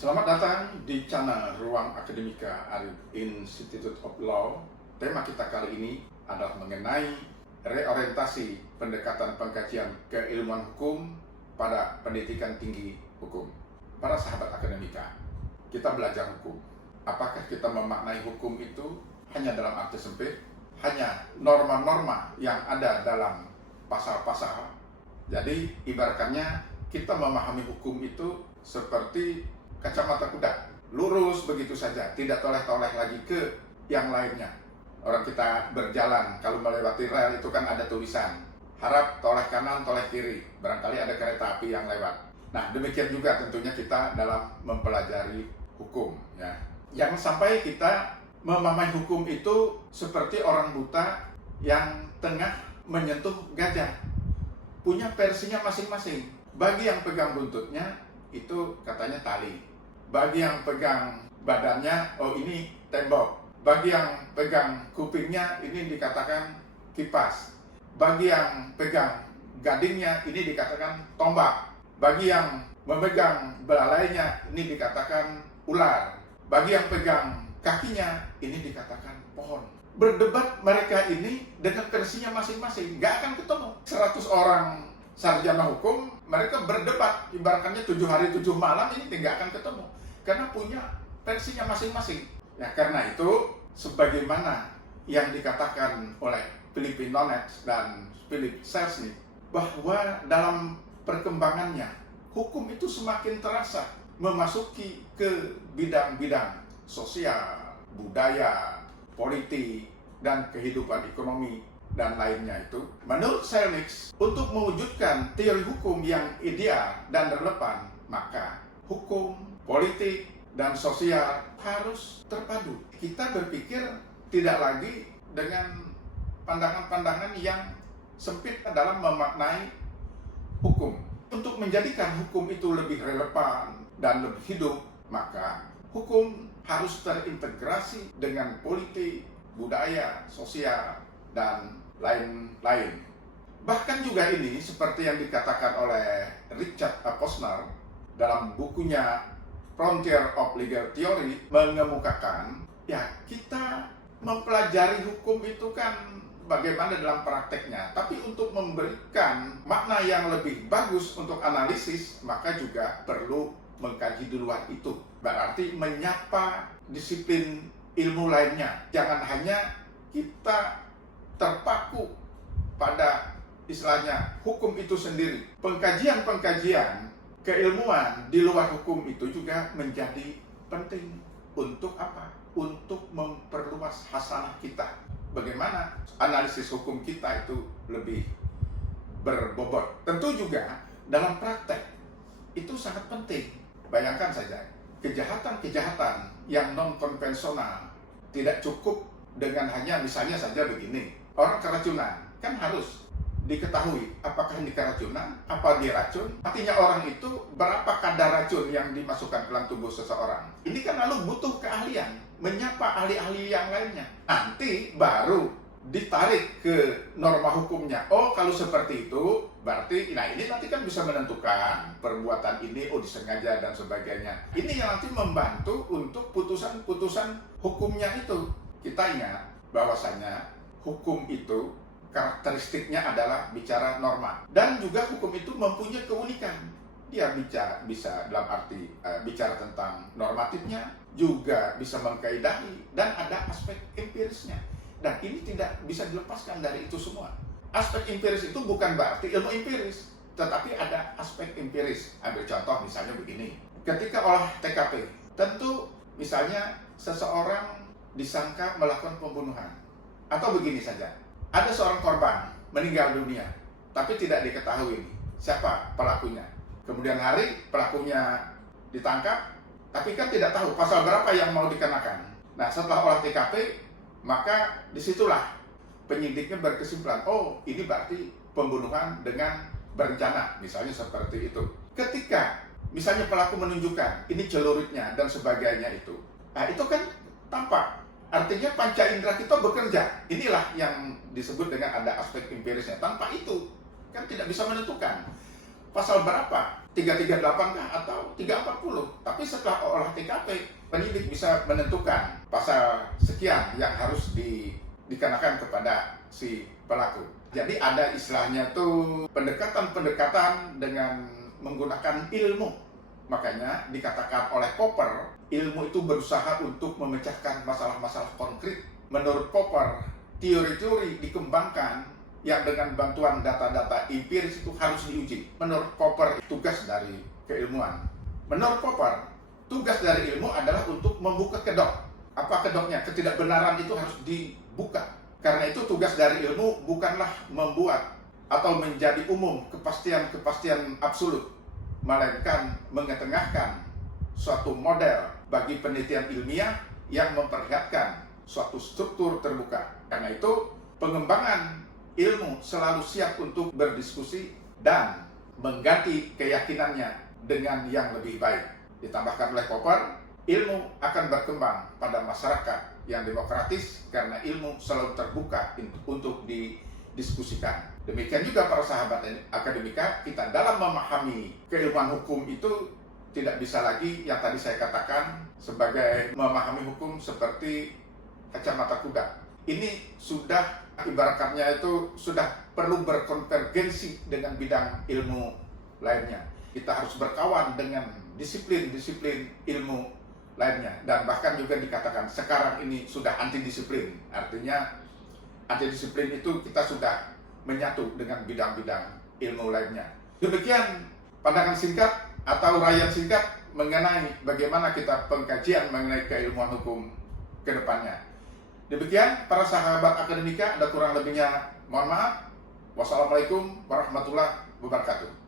Selamat datang di channel Ruang Akademika Arif Institute of Law. Tema kita kali ini adalah mengenai reorientasi pendekatan pengkajian keilmuan hukum pada pendidikan tinggi hukum. Para sahabat akademika, kita belajar hukum. Apakah kita memaknai hukum itu hanya dalam arti sempit, hanya norma-norma yang ada dalam pasal-pasal? Jadi ibaratnya kita memahami hukum itu seperti kacamata kuda, lurus begitu saja, tidak toleh-toleh lagi ke yang lainnya. Orang kita berjalan, kalau melewati rel itu kan ada tulisan, harap toleh kanan, toleh kiri, barangkali ada kereta api yang lewat. Nah, demikian juga tentunya kita dalam mempelajari hukum, ya. Jangan sampai kita memahami hukum itu seperti orang buta yang tengah menyentuh gajah, punya versinya masing-masing. Bagi yang pegang buntutnya, itu katanya tali. Bagi yang pegang badannya, oh ini tembok. Bagi yang pegang kupingnya, ini dikatakan kipas. Bagi yang pegang gadingnya, ini dikatakan tombak. Bagi yang memegang belalainya, ini dikatakan ular. Bagi yang pegang kakinya, ini dikatakan pohon. Berdebat mereka ini dengan versinya masing-masing, nggak akan ketemu. 100 orang sarjana hukum, mereka berdebat, ibaratnya 7 hari 7 malam, ini tidak akan ketemu. Karena punya versinya masing-masing. Ya, karena itu, sebagaimana yang dikatakan oleh Philip Nonets dan Philip Selznick, bahwa dalam perkembangannya, hukum itu semakin terasa memasuki ke bidang-bidang sosial, budaya, politik, dan kehidupan ekonomi, dan lainnya itu. Menurut Selznick, untuk mewujudkan teori hukum yang ideal dan relevan, maka hukum, politik, dan sosial harus terpadu. Kita berpikir tidak lagi dengan pandangan-pandangan yang sempit dalam memaknai hukum. Untuk menjadikan hukum itu lebih relevan dan lebih hidup, maka hukum harus terintegrasi dengan politik, budaya, sosial, dan lain-lain. Bahkan juga ini seperti yang dikatakan oleh Richard Posner dalam bukunya Frontier of Legal Theory, mengemukakan, ya kita mempelajari hukum itu kan bagaimana dalam prakteknya, tapi untuk memberikan makna yang lebih bagus untuk analisis, maka juga perlu mengkaji di luar itu. Berarti menyapa disiplin ilmu lainnya. Jangan hanya kita terpaku pada istilahnya hukum itu sendiri. Pengkajian-pengkajian keilmuan di luar hukum itu juga menjadi penting. Untuk apa? Untuk memperluas hasanah kita. Bagaimana analisis hukum kita itu lebih berbobot. Tentu juga dalam praktek itu sangat penting. Bayangkan saja, kejahatan-kejahatan yang non-konvensional tidak cukup dengan hanya misalnya saja begini. Orang keracunan, kan harus diketahui apakah ini keracunan, apa dia racun, artinya orang itu berapa kadar racun yang dimasukkan ke dalam tubuh seseorang. Ini kan lalu butuh keahlian, menyapa ahli-ahli yang lainnya. Nanti baru ditarik ke norma hukumnya. Oh, kalau seperti itu, berarti, nah ini nanti kan bisa menentukan perbuatan ini, oh disengaja dan sebagainya. Ini yang nanti membantu untuk putusan-putusan hukumnya itu. Kita ingat bahwasanya hukum itu karakteristiknya adalah bicara norma, dan juga hukum itu mempunyai keunikan. Dia bisa dalam arti bicara tentang normatifnya, juga bisa mengkaidahi, dan ada aspek empirisnya. Dan ini tidak bisa dilepaskan dari itu semua. Aspek empiris itu bukan berarti ilmu empiris, tetapi ada aspek empiris. Ambil contoh misalnya begini, ketika olah TKP, tentu misalnya seseorang disangka melakukan pembunuhan, atau begini saja, ada seorang korban meninggal dunia, tapi tidak diketahui siapa pelakunya. Kemudian hari pelakunya ditangkap, tapi kan tidak tahu pasal berapa yang mau dikenakan. Nah, setelah olah TKP, maka disitulah penyidiknya berkesimpulan, oh ini berarti pembunuhan dengan berencana, misalnya seperti itu. Ketika misalnya pelaku menunjukkan ini celuritnya dan sebagainya itu, nah itu kan tampak. Artinya panca indera kita bekerja. Inilah yang disebut dengan ada aspek empirisnya. Tanpa itu, kan tidak bisa menentukan pasal berapa 338 kah atau 340. Tapi setelah olah TKP, penyidik bisa menentukan pasal sekian yang harus dikenakan kepada si pelaku. Jadi ada istilahnya tuh pendekatan-pendekatan dengan menggunakan ilmu. Makanya dikatakan oleh Popper, ilmu itu berusaha untuk memecahkan masalah-masalah konkret. Menurut Popper, teori-teori dikembangkan yang dengan bantuan data-data empiris itu harus diuji. Menurut Popper, tugas dari keilmuan. Menurut Popper, tugas dari ilmu adalah untuk membuka kedok. Apa kedoknya? Ketidakbenaran itu harus dibuka. Karena itu tugas dari ilmu bukanlah membuat atau menjadi umum kepastian-kepastian absolut, melainkan mengetengahkan suatu model bagi penelitian ilmiah yang memperlihatkan suatu struktur terbuka. Karena itu, pengembangan ilmu selalu siap untuk berdiskusi dan mengganti keyakinannya dengan yang lebih baik. Ditambahkan oleh Popper, ilmu akan berkembang pada masyarakat yang demokratis karena ilmu selalu terbuka untuk didiskusikan. Demikian juga para sahabat akademika, kita dalam memahami keilmuan hukum itu tidak bisa lagi yang tadi saya katakan sebagai memahami hukum seperti kacamata kuda. Ini sudah ibaratnya itu sudah perlu berkonvergensi dengan bidang ilmu lainnya. Kita harus berkawan dengan disiplin-disiplin ilmu lainnya. Dan bahkan juga dikatakan sekarang ini sudah antidisiplin. Artinya antidisiplin itu kita sudah menyatu dengan bidang-bidang ilmu lainnya. Demikian pandangan singkat atau uraian singkat mengenai bagaimana kita pengkajian mengenai keilmuan hukum ke depannya. Demikian para sahabat akademika, ada kurang lebihnya mohon maaf. Wassalamualaikum warahmatullahi wabarakatuh.